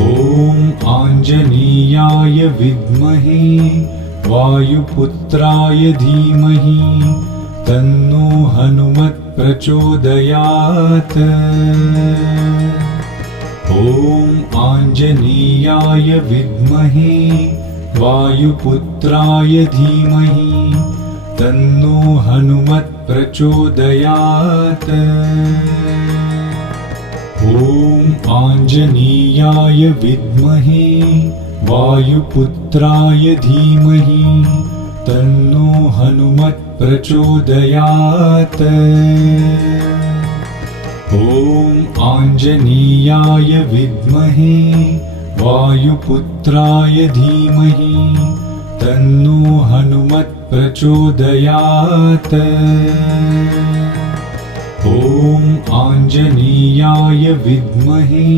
ॐ आञ्जनेयाय विद्महे वायुपुत्राय धीमहि तन्नो हनुमत् प्रचोदयात्। ॐ आञ्जनेयाय विद्महे वायुपुत्राय धीमहि तन्नो हनुमत् प्रचोदयात्। ॐ आञ्जनेयाय विद्महे वायुपुत्राय धीमहि तन्नो हनुमत् प्रचोदयात्। ॐ आञ्जनेयाय विद्महे वायुपुत्राय धीमहि तन्नो हनुमत् प्रचोदयात्। ॐ आञ्जनेयाय विद्महे